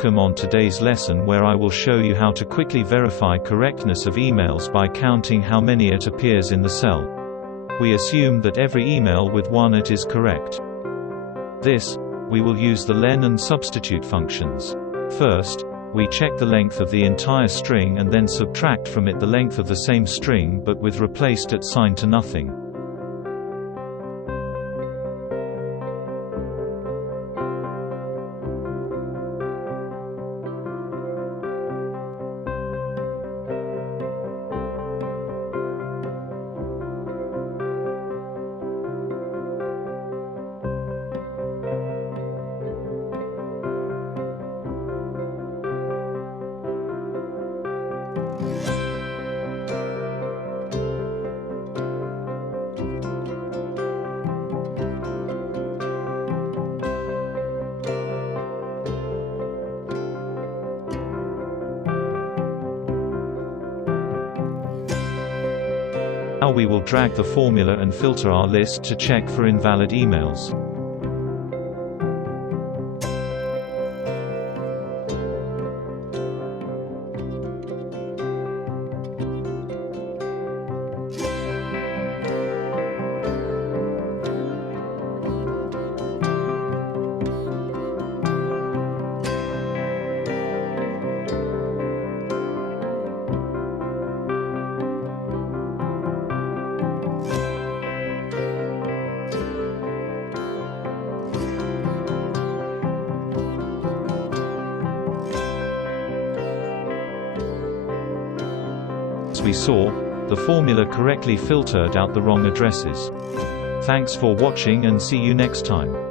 Welcome on today's lesson where I will show you how to quickly verify correctness of emails by counting how many it appears in the cell. We assume that every email with one it is correct. We will use the len and substitute functions. First, we check the length of the entire string and then subtract from it the length of the same string but with replaced at sign to nothing. Now we will drag the formula and filter our list to check for invalid emails. As we saw, the formula correctly filtered out the wrong addresses. Thanks for watching and see you next time.